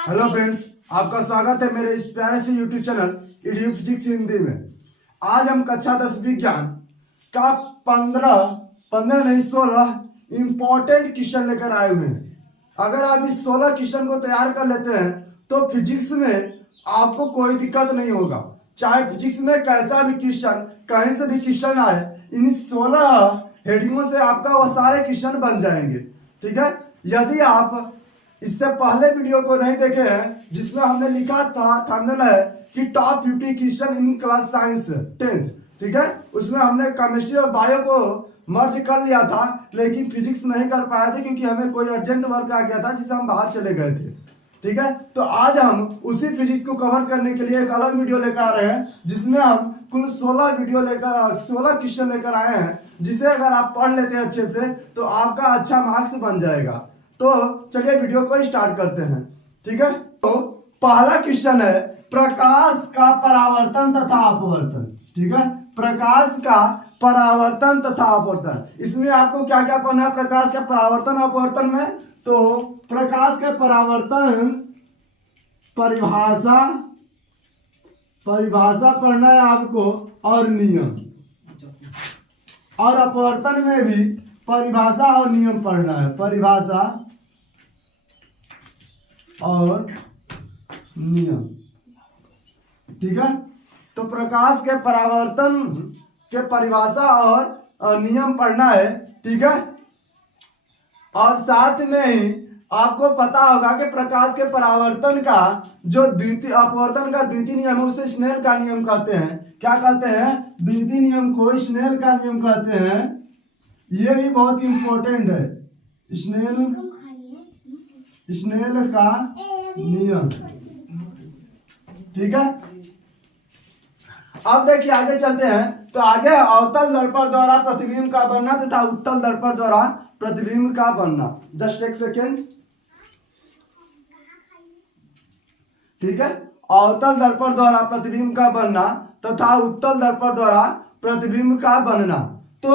Hello friends, आपका स्वागत है मेरे इस प्यारे से यूट्यूब चैनल इडियो फिजिक्स हिंदी में। आज हम कक्षा 10 विज्ञान का 15 नहीं 16 इंपॉर्टेंट क्वेश्चन लेकर आए हुए हैं। अगर आप इस 16 क्वेश्चन को तैयार कर लेते हैं तो फिजिक्स में आपको कोई दिक्कत नहीं होगा। चाहे फिजिक्स में कैसा भी क्वेश्चन, कहीं से भी क्वेश्चन आए, इन 16 हेडिंगों से आपका वो सारे क्वेश्चन बन जाएंगे। ठीक है, यदि आप इससे पहले वीडियो को नहीं देखे हैं जिसमें हमने लिखा था थंबनेल है कि top 50 question in class science 10th, ठीक है, उसमें हमने केमिस्ट्री और बायो को मर्ज कर लिया था, लेकिन फिजिक्स नहीं कर पाए थे क्योंकि हमें कोई अर्जेंट वर्क आ गया था जिसे हम बाहर चले गए थे। ठीक है, तो आज हम उसी फिजिक्स को कवर करने के लिए एक अलग वीडियो लेकर आ रहे हैं जिसमें हम कुल 16 क्वेश्चन लेकर आए हैं, जिसे अगर आप पढ़ लेते हैं अच्छे से तो आपका अच्छा मार्क्स बन जाएगा। तो चलिए वीडियो को स्टार्ट करते हैं। ठीक है, तो पहला क्वेश्चन है प्रकाश का परावर्तन तथा अपवर्तन। ठीक है, प्रकाश का परावर्तन तथा अपवर्तन, इसमें आपको क्या क्या पढ़ना है प्रकाश का परावर्तन अपवर्तन में। तो प्रकाश के परावर्तन परिभाषा पढ़ना है आपको और नियम, और अपवर्तन में भी परिभाषा और नियम पढ़ना है, परिभाषा और नियम। ठीक है, तो प्रकाश के परावर्तन के परिभाषा और नियम पढ़ना है। ठीक है, और साथ में ही आपको पता होगा कि प्रकाश के परावर्तन का जो द्वितीय अपवर्तन का द्वितीय नियम है उसे स्नेल का नियम कहते हैं। क्या कहते हैं? द्वितीय नियम को स्नेल का नियम कहते हैं। यह भी बहुत इंपॉर्टेंट है, स्नेल का नियम। ठीक है, अब देखिए आगे चलते हैं। तो आगे अवतल दर्पण द्वारा प्रतिबिंब का बनना तथा उत्तल दर्पण द्वारा प्रतिबिंब का बनना। जस्ट एक सेकेंड। ठीक है, अवतल दर्पण द्वारा प्रतिबिंब का बनना तथा उत्तल दर्पण द्वारा प्रतिबिंब का बनना। तो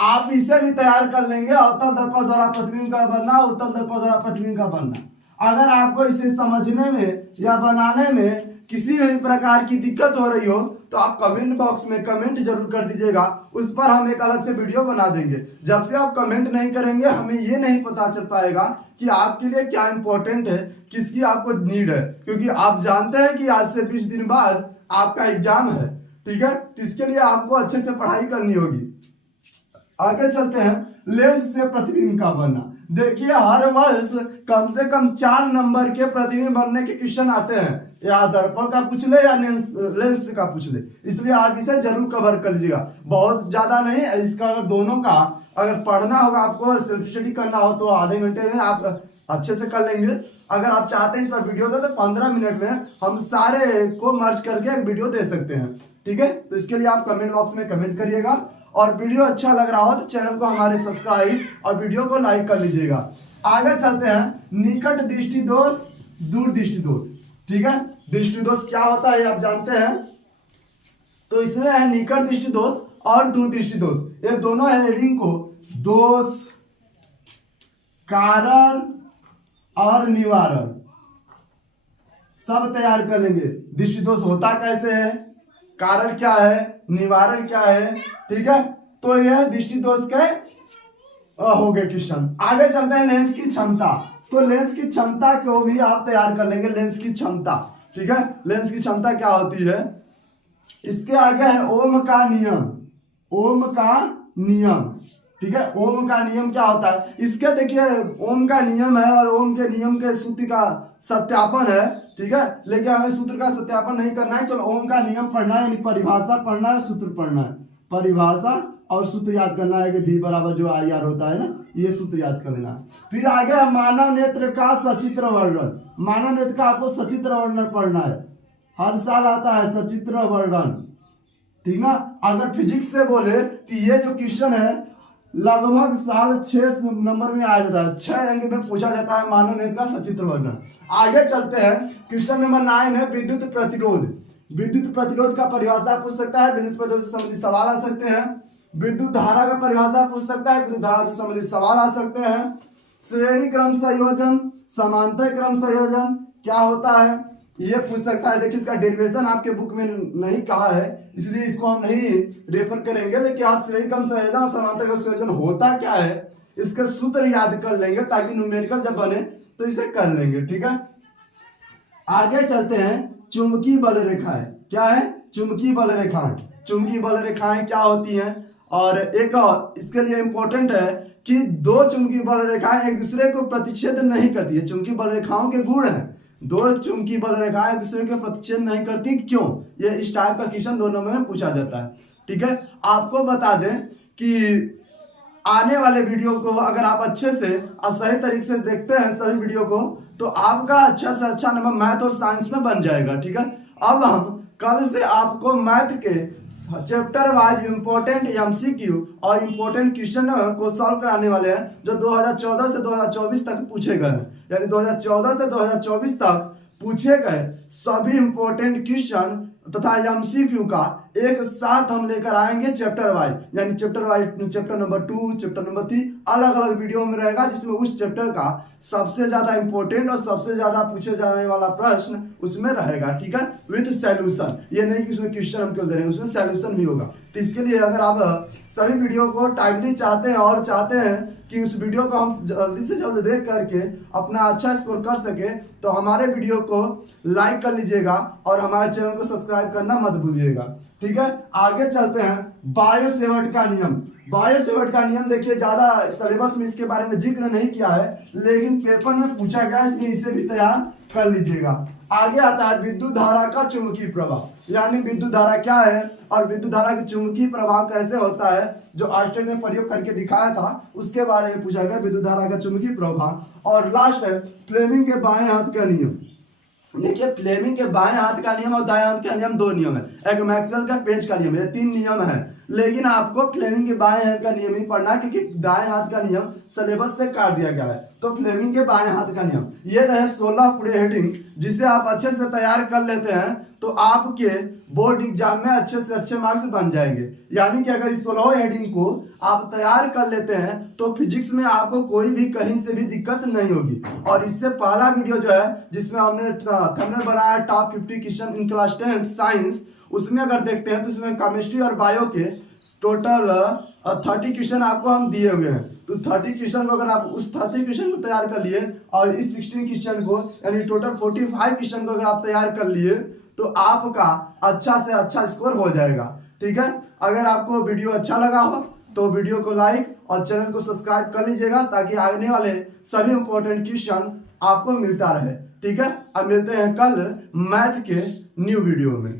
आप इसे भी तैयार कर लेंगे, अवतल दर्पण द्वारा प्रतिबिंब का बनना, उत्तल दर्पण द्वारा प्रतिबिंब का बनना। अगर आपको इसे समझने में या बनाने में किसी भी प्रकार की दिक्कत हो रही हो तो आप कमेंट बॉक्स में कमेंट जरूर कर दीजिएगा, उस पर हम एक अलग से वीडियो बना देंगे। जब से आप कमेंट नहीं करेंगे हमें ये नहीं पता चल पाएगा कि आपके लिए क्या इंपॉर्टेंट है, किसकी आपको नीड है, क्योंकि आप जानते हैं कि आज से 20 दिन बाद आपका एग्जाम है। ठीक है, इसके लिए आपको अच्छे से पढ़ाई करनी होगी। आगे चलते हैं, लेंस से प्रतिबिंब का बनना। देखिए हर वर्ष कम से कम 4 नंबर के प्रतिबिंब बनने के क्वेश्चन आते हैं, या दर्पण का पूछ ले या लेंस का पूछ ले, इसलिए आप इसे जरूर कवर कर लीजिएगा। बहुत ज्यादा नहीं, इसका अगर दोनों का अगर पढ़ना होगा, आपको सेल्फ स्टडी करना हो तो आधे घंटे में आप अच्छे से कर लेंगे। अगर आप चाहते हैं इस पर वीडियो दे तो 15 मिनट में हम सारे को मर्ज करके एक वीडियो दे सकते हैं। ठीक है, तो इसके लिए आप कमेंट बॉक्स में कमेंट करिएगा, और वीडियो अच्छा लग रहा हो तो चैनल को हमारे सब्सक्राइब और वीडियो को लाइक कर लीजिएगा। आगे चलते हैं, निकट दृष्टि दोष, दूर दृष्टि दोष। ठीक है, दृष्टि दोष क्या होता है आप जानते हैं। तो इसमें है निकट दृष्टि दोष और दूर दृष्टि दोष, ये दोनों हेडिंग को दोष, कारण और निवारण सब तैयार कर लेंगे। दृष्टि दोष होता कैसे है, कारण क्या है, निवारण क्या है। ठीक है, तो यह दृष्टि दोष के हो गए क्वेश्चन। आगे चलते हैं लेंस की क्षमता। तो लेंस की क्षमता को भी आप तैयार कर लेंगे, लेंस की क्षमता। ठीक है, लेंस की क्षमता क्या होती है। इसके आगे है ओम का नियम, ओम का नियम। ठीक है, ओम का नियम क्या होता है, इसके देखिए ओम का नियम है और ओम के नियम के सूत्र का सत्यापन है। ठीक है, लेकिन हमें सूत्र का सत्यापन नहीं करना है, चलो ओम का नियम पढ़ना है, यानी परिभाषा पढ़ना है, सूत्र पढ़ना है। परिभाषा और सूत्र याद करना है कि V बराबर जो IR होता है ना, ये सूत्र याद कर लेना है। फिर आगे है मानव नेत्र का सचित्र वर्णन। मानव नेत्र का आपको सचित्र वर्णन पढ़ना है, हर साल आता है सचित्र वर्णन। ठीक ना, अगर फिजिक्स से बोले तो ये जो क्वेश्चन है लगभग 6 नंबर में आ जाता है, 6 अंक में पूछा जाता है मानव नेत्र का सचित्र वर्णन। आगे चलते हैं, क्वेश्चन नंबर 9 है विद्युत प्रतिरोध। विद्युत प्रतिरोध का परिभाषा पूछ सकता है, विद्युत प्रतिरोध से संबंधित सवाल आ सकते हैं। विद्युत धारा का परिभाषा पूछ सकता है, विद्युत धारा से संबंधित सवाल आ सकते हैं। श्रेणी क्रम संयोजन, समांतर क्रम संयोजन, क्या होता है ये पूछ सकता है। देखिए इसका डेरिवेशन आपके बुक में नहीं कहा है, इसलिए इसको हम नहीं रेफर करेंगे, लेकिन आप श्रेणी क्रम संयोजन और समांतर संयोजन होता क्या है इसके सूत्र याद कर लेंगे, ताकि न्यूमेरिकल जब बने तो इसे कर लेंगे। ठीक है, आगे चलते हैं। चुंबकीय बल रेखाएं क्या है? चुंबकीय बल रेखाएं। चुंबकीय बल रेखाएं क्या होती हैं? और एक और इसके लिए इंपॉर्टेंट है कि दो चुंबकीय बल रेखाएं एक दूसरे को प्रतिच्छेद नहीं करती है। चुंबकीय बल रेखाओं के गुण हैं, दो चुंबकीय बल रेखाएं एक दूसरे के प्रतिच्छेद नहीं करती, क्यों? ये इस टाइप का क्वेश्चन दोनों में पूछा जाता है। ठीक है, आपको बता दें कि आने वाले वीडियो को अगर आप अच्छे से और सही तरीके से देखते हैं सभी वीडियो को, तो आपका अच्छा से अच्छा नंबर मैथ और साइंस में बन जाएगा। ठीक है, अब हम कल से आपको मैथ के चैप्टर वाइज इंपॉर्टेंट एमसीक्यू और इंपॉर्टेंट क्वेश्चन को सॉल्व कराने वाले हैं, जो 2014 से 2024 तक पूछे गए हैं। यानी 2014 से 2024 तक पूछे गए सभी इंपॉर्टेंट क्वेश्चन तथा एमसीक्यू का एक साथ हम लेकर आएंगे चैप्टर वाइज, यानी chapter wise chapter number 2, chapter number 3 अलग अलग वीडियो में रहेगा, जिसमें उस चैप्टर का सबसे ज्यादा इंपॉर्टेंट और सबसे ज्यादा पूछे जाने वाला प्रश्न उसमें रहेगा। ठीक है, विद सॉल्यूशन। ये नहीं कि उसमें क्वेश्चन हम क्यों दे रहे हैं, उसमें सॉल्यूशन भी होगा। तो इसके लिए अगर आप सभी वीडियो को टाइमली चाहते हैं और चाहते हैं कि उस वीडियो को हम जल्दी से जल्द देख करके अपना अच्छा स्कोर कर सके, तो हमारे वीडियो को लाइक कर लीजिएगा और हमारे चैनल को सब्सक्राइब करना मत भूलिएगा। ठीक है, आगे चलते हैं। बायो सेवर्ट का नियम। बायो सेवर्ट का नियम देखिए, ज्यादा सिलेबस में इसके बारे में जिक्र नहीं किया है, लेकिन पेपर में पूछा गया, इसलिए इसे भी तैयार कर लीजिएगा। आगे आता है विद्युत धारा का चुंबकीय प्रभाव, यानी विद्युत धारा क्या है और विद्युत धारा की चुंबकीय प्रभाव कैसे होता है, जो आर्स्टेड ने प्रयोग करके दिखाया था, उसके बारे में पूछा गया, विद्युत धारा का चुंबकीय प्रभाव। और लास्ट है फ्लेमिंग के बाएं हाथ का नियम। देखिए फ्लेमिंग के बाएं हाथ का नियम और दाएं हाथ का नियम दो नियम है, एक मैक्सवेल का पेंच का नियम, ये तीन नियम है, लेकिन आपको फ्लेमिंग के बाएं हाथ का नियम ही पढ़ना, क्योंकि दाएं हाथ का नियम सिलेबस से काट दिया गया है। तो फ्लेमिंग के बाएं हाथ का नियम, ये रहे 16 पूरे हेडिंग, जिसे आप अच्छे से तैयार कर लेते हैं तो आपके बोर्ड एग्जाम में अच्छे से अच्छे मार्क्स बन जाएंगे। यानी कि अगर इस 16 हेडिंग को आप तैयार कर लेते हैं तो फिजिक्स में आपको कोई भी कहीं से भी दिक्कत नहीं होगी। और इससे पहला वीडियो जो है जिसमें हमने थंबनेल बनाया top 50 question in class 10 science, उसमें अगर देखते हैं तो उसमें केमिस्ट्री और बायो के टोटल 30 क्वेश्चन आपको हम दिए हुए हैं। तो 30 क्वेश्चन को अगर आप उस 30 क्वेश्चन को तैयार कर लिए और इस 16 क्वेश्चन को, यानी टोटल 45 क्वेश्चन को अगर आप तैयार कर लिए, तो आपका अच्छा से अच्छा स्कोर हो जाएगा। ठीक है, अगर आपको वीडियो अच्छा लगा हो तो वीडियो को लाइक और चैनल को सब्सक्राइब कर लीजिएगा, ताकि आने वाले सभी इंपॉर्टेंट क्वेश्चन आपको मिलता रहे। ठीक है, अब मिलते हैं कल मैथ के न्यू वीडियो में।